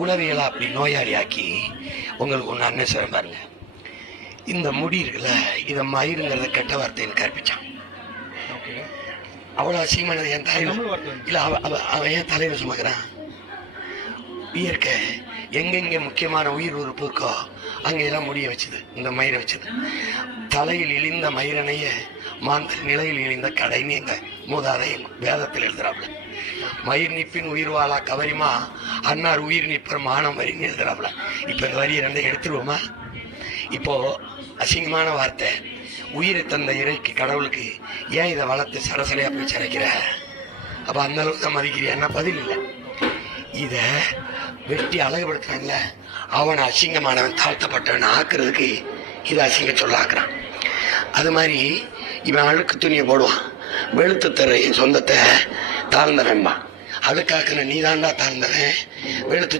உளவியலா அப்படி நோயாளியாக்கி உங்களுக்கு ஒன்று அண்ணன் சொல்ல பாருங்க. இந்த முடி இருக்குல்ல, இதை மயிருங்கிறத கெட்ட வார்த்தைன்னு கற்பிச்சான். அவ்வளோ அசிங்கமானது என் தலையில் இல்லை. அவன் ஏன் தலையில் சுமக்கிறான்? இயற்கை எங்கெங்கே முக்கியமான உயிர் உறுப்பு இருக்கோ அங்கெல்லாம் முடிய வச்சுது, இந்த மயிரை வச்சுது. தலையில் இழிந்த மயிரனைய மாந்த நிலையில் இழிந்த கடைன்னு எங்க மூதாதை வேதத்தில் எழுதுறாப்புல. மயிர் நிப்பின் உயிர் வாழா கவரிமா அன்னார் உயிர் நிப்பர் மானம் வரின்னு எழுதுறாப்புல. இப்போ இந்த வரி ரெண்டை எடுத்துருவோமா? இப்போ அசிங்கமான வார்த்தை, உயிரை தந்த இறைக்கு கடவுளுக்கு ஏன் இதை வளர்த்து சரசலையா போய் சிறைக்கிற? அப்போ அந்த அளவுக்கு தான் மதிக்கிறியா? பதில் இல்லை. இதை வெட்டி அழகுபடுத்துறாங்கல்ல, அவனை அசிங்கமானவன் தாழ்த்தப்பட்டவன் ஆக்குறதுக்கு இதை அசிங்க சொல்ல ஆக்குறான். அது மாதிரி இவன் அழுக்கு துணியை போடுவான், வெளுத்து தர என் சொந்தத்தை தாழ்ந்தவன்பா. அழுக்காக்குன நீ தாண்டா தாழ்ந்தவன், வெளுத்து